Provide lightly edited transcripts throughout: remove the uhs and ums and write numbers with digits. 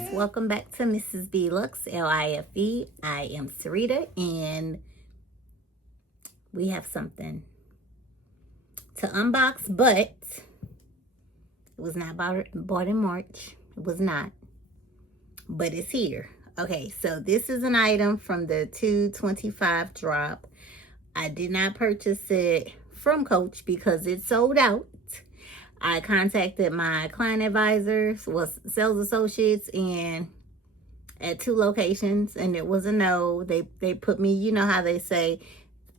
guys, welcome back to Mrs. B Lux Life. I am Sarita, and we have something to unbox, but it was not bought in March. It was not, but it's here. Okay, so this is an item from the 225 drop. I did not purchase it from Coach because it sold out. I contacted my client advisors, sales associates, and at 2 locations, and it was a no. They put me, you know how they say,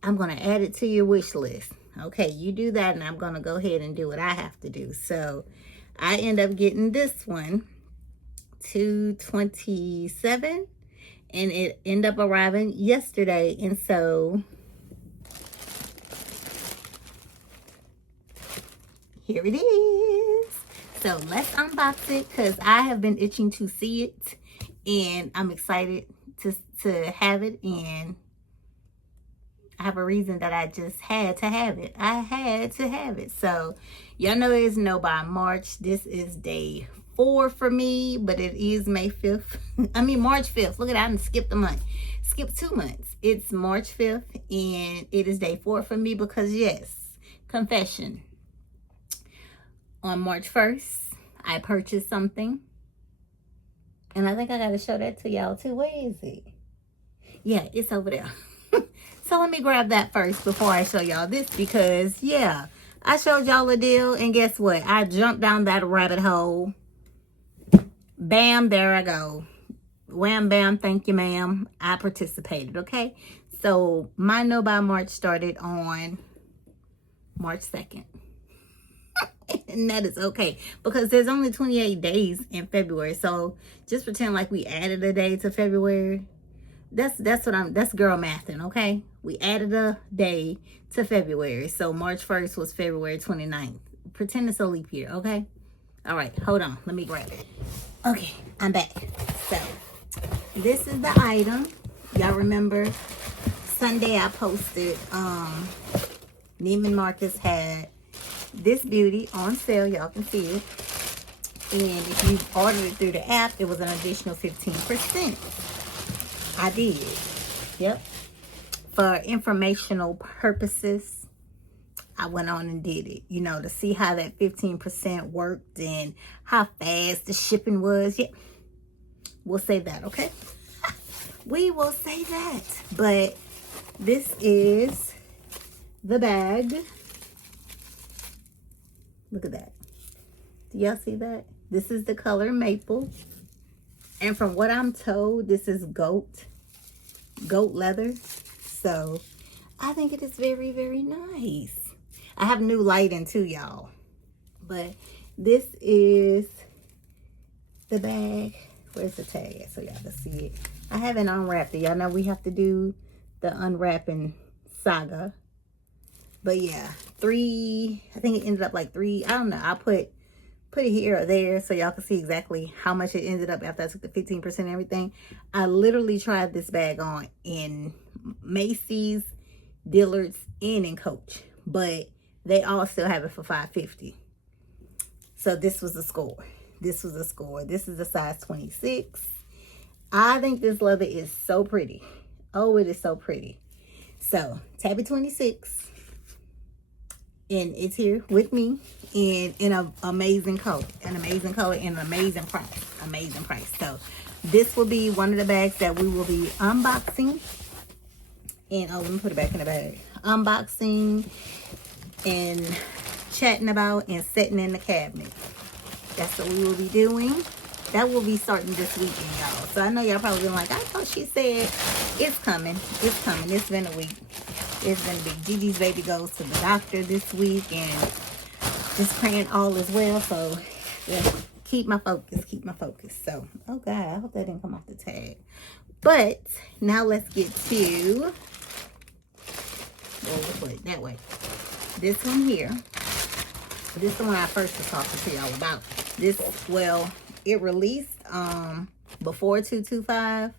I'm going to add it to your wish list. Okay, you do that, and I'm going to go ahead and do what I have to do. So I end up getting this one, 227, and it ended up arriving yesterday. And so here it is. So let's unbox it because I have been itching to see it, and I'm excited to have it, and I have a reason that I just had to have it. I had to have it. So y'all know it's no by March. This is day 4 for me, but it is May 5th. I mean March 5th. Look at that, I skipped a month. Skipped 2 months. It's March 5th, and it is day 4 for me because yes, confession. On March 1st, I purchased something. And I think I got to show that to y'all too. Where is it? Yeah, it's over there. So let me grab that first before I show y'all this because, yeah, I showed y'all a deal. And guess what? I jumped down that rabbit hole. Bam, there I go. Wham, bam, thank you, ma'am. I participated, okay? So my No Buy March started on March 2nd. And that is okay because there's only 28 days in February. So just pretend like we added a day to February. That's girl mathing, okay? We added a day to February. So March 1st was February 29th. Pretend it's a leap year, okay? All right, hold on. Let me grab it. Okay, I'm back. So this is the item. Y'all remember Sunday I posted Neiman Marcus had this beauty on sale. Y'all can see it. And if you ordered it through the app, it was an additional 15%. I did. Yep. For informational purposes, I went on and did it. You know, to see how that 15% worked and how fast the shipping was. Yep. We'll save that, okay? We will save that. But this is the bag. Look at that. Do y'all see that? This is the color maple. And from what I'm told, this is goat leather. So I think it is very, very nice. I have new lighting too, y'all. But this is the bag. Where's the tag at so y'all can see it? I haven't unwrapped it. Y'all know we have to do the unwrapping saga. But yeah, I think it ended up like 3. I don't know. I'll put it here or there so y'all can see exactly how much it ended up after I took the 15% and everything. I literally tried this bag on in Macy's, Dillard's, and in Coach. But they all still have it for $5.50. So this was a score. This was a score. This is a size 26. I think this leather is so pretty. Oh, it is so pretty. So, Tabby 26. And it's here with me in an amazing color. An amazing color and an amazing price. Amazing price. So this will be one of the bags that we will be unboxing. And let me put it back in the bag. Unboxing and chatting about and setting in the cabinet. That's what we will be doing. That will be starting this weekend, y'all. So I know y'all probably been like, I thought she said it's coming. It's coming. It's been a week. It's gonna be Gigi's baby goes to the doctor this week, and just praying all is well. So yeah, keep my focus. So, oh God, I hope that didn't come off the tag. But now let's get to that way. This one here. This is the one I first was talking to y'all about. This, well, it released before 225,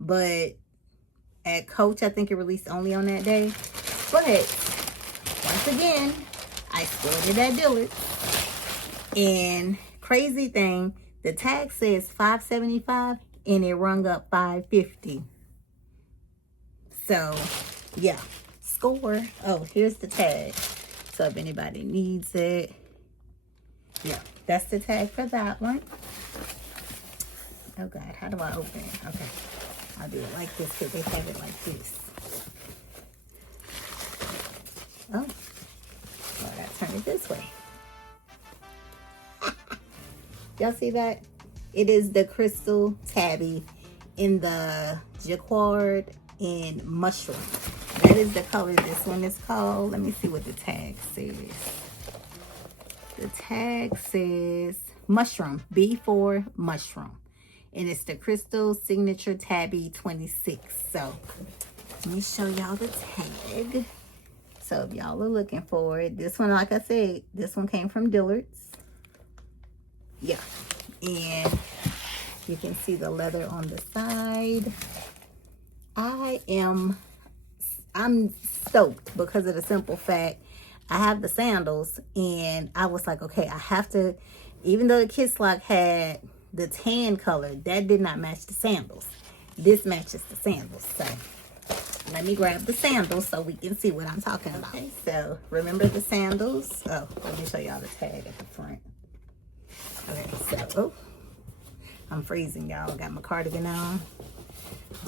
but at Coach, I think it released only on that day. But once again, I scored it at Dillard's. And crazy thing, The tag says $5.75 and it rung up $5.50. So yeah, score. Oh, here's the tag. So if anybody needs it, yeah, that's the tag for that one. Oh God, how do I open it? Okay, I'll do it like this because they have it like this. Oh, well, I gotta turn it this way. Y'all see that? It is the Crystal Tabby in the Jacquard and Mushroom. That is the color this one is called. Let me see what the tag says. The tag says Mushroom, B4 Mushroom. And it's the Crystal Signature Tabby 26. So let me show y'all the tag. So if y'all are looking for it, this one, like I said, this one came from Dillard's. Yeah, and you can see the leather on the side. I'm stoked because of the simple fact I have the sandals, and I was like, okay, I have to, even though the Kiss Lock had the tan color, that did not match the sandals. This matches the sandals. So let me grab the sandals so we can see what I'm talking about. Okay, so remember the sandals? Oh, let me show y'all the tag at the front. Okay, so, oh, I'm freezing, y'all. Got my cardigan on.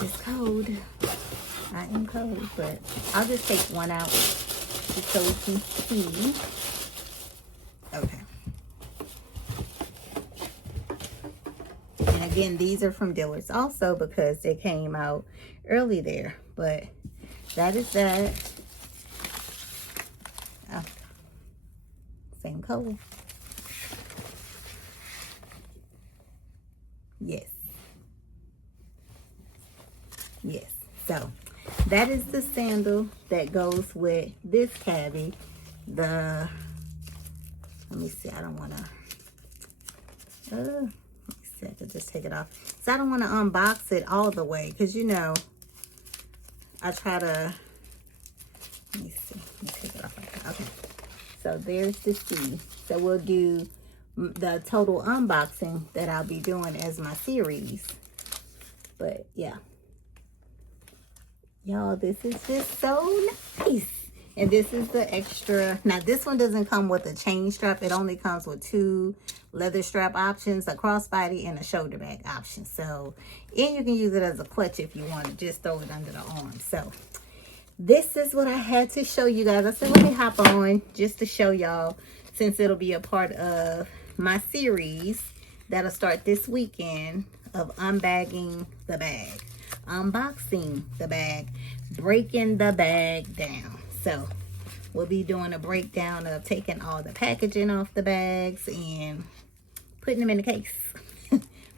Just cold. I am cold, but I'll just take one out just so we can see. Okay. And again, these are from Dillard's also because they came out early there. But that is that. Oh, same color. Yes. Yes. So that is the sandal that goes with this tabby. Let me see. I don't want to. Let me see. I could just take it off. So I don't want to unbox it all the way because you know I try to. Let me see. Let me take it off like that. Okay. So there's the C. So we'll do the total unboxing that I'll be doing as my series. But yeah, y'all, this is just so nice. And this is the extra. Now this one doesn't come with a chain strap. It only comes with 2 leather strap options, a crossbody and a shoulder bag option. So, and you can use it as a clutch if you want to just throw it under the arm. So this is what I had to show you guys. I said let me hop on just to show y'all, since it'll be a part of my series that'll start this weekend of unbagging the bag, unboxing the bag, breaking the bag down. So we'll be doing a breakdown of taking all the packaging off the bags and putting them in the case.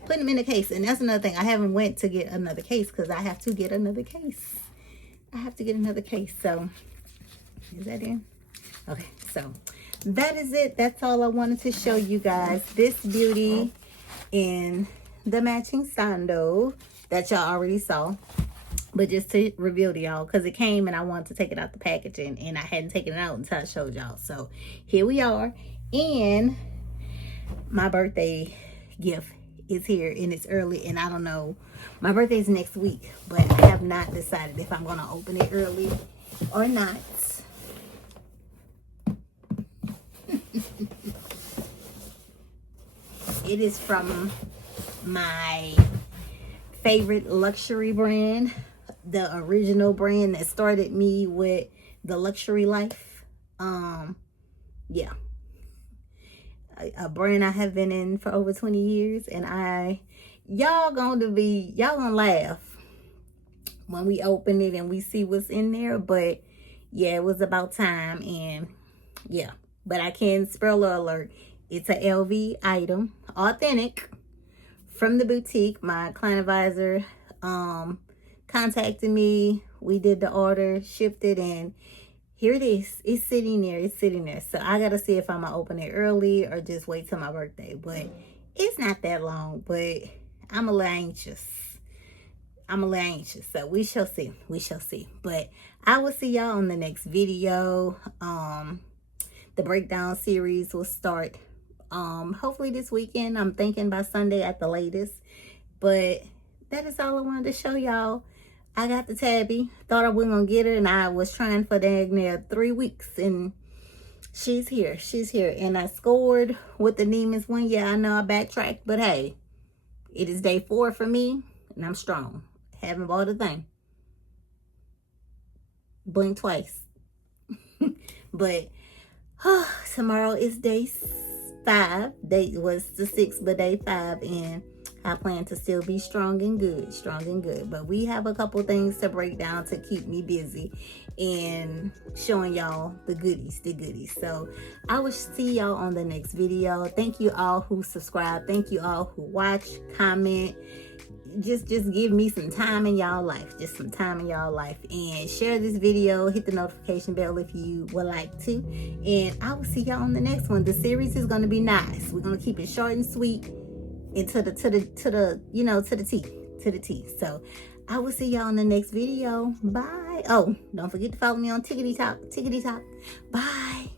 Putting them in the case. And that's another thing. I haven't went to get another case because I have to get another case. I have to get another case. So is that in? Okay, so that is it. That's all I wanted to show you guys. This beauty in the matching sandal that y'all already saw. But just to reveal to y'all, because it came and I wanted to take it out the packaging and I hadn't taken it out until I showed y'all. So here we are. And my birthday gift is here and it's early. And I don't know, my birthday is next week. But I have not decided if I'm going to open it early or not. It is from my favorite luxury brand, the original brand that started me with the luxury life. Yeah, a brand I have been in for over 20 years, and y'all gonna laugh when we open it and we see what's in there. But yeah, it was about time. And yeah, but I can spoiler alert, it's a LV item, authentic, from the boutique. My client advisor contacted me. We did the order, shipped it, and here it is. It's sitting there. It's sitting there. So I got to see if I'm going to open it early or just wait till my birthday. But it's not that long, but I'm a little anxious. So we shall see. We shall see. But I will see y'all on the next video. The breakdown series will start hopefully this weekend. I'm thinking by Sunday at the latest. But that is all I wanted to show y'all. I got the Tabby. Thought I wasn't gonna get her, and I was trying for dang near 3 weeks, and she's here. She's here. And I scored with the Neiman's one. Yeah, I know I backtracked, but hey, it is day 4 for me, and I'm strong. Haven't bought a thing. Blink twice. But tomorrow is day 5. Day was the 6th, but day 5, and I plan to still be strong and good. But we have a couple things to break down to keep me busy and showing y'all the goodies. So I will see y'all on the next video. Thank you all who subscribe. Thank you all who watch, comment. Just give me some time in y'all life. Just some time in y'all life. And share this video. Hit the notification bell if you would like to. And I will see y'all on the next one. The series is going to be nice. We're going to keep it short and sweet. And to the T. So I will see y'all in the next video. Bye. Oh, don't forget to follow me on Tickety Talk. Bye.